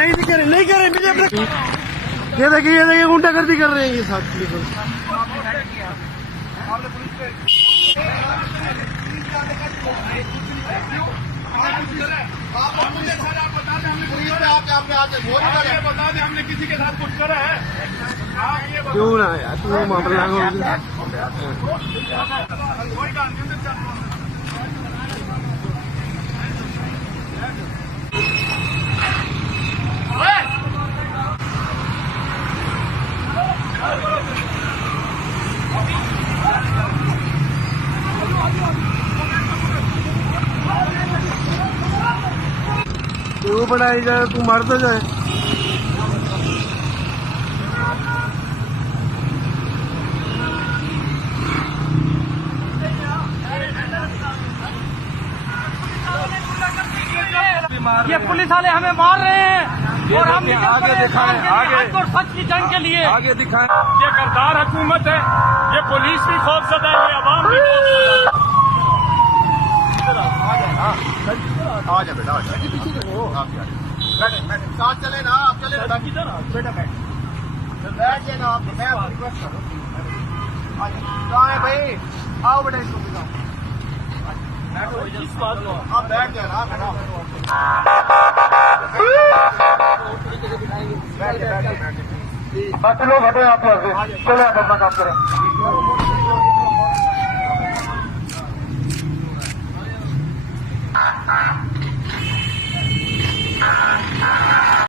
नहीं कर रहे ये देखिए गुंडागर्दी कर रहे हैं ये साथ बिल्कुल। हमने किसी के साथ कुछ करा है क्यों ना यार तू मामला क्यों बनाई जाए तू मर तो जाए। ये पुलिस वाले हमें मार रहे हैं और हम आगे दिखाएं, आगे और सच की जंग के लिए आगे दिखाएं। ये गद्दार हुकूमत है, ये पुलिस भी खौफजदा है, ये अवाम भी आ जा बेटा आ जा साथ चले ना आप चले बेटा बेटा बैठ जाए ना आप मैं रिक्वेस्ट करूँ कहाँ है भाई आओ बेटा इसको बिठाओ आप बैठ जाए ना बाकी लोग हटो आप चलो आप अपना काम करें।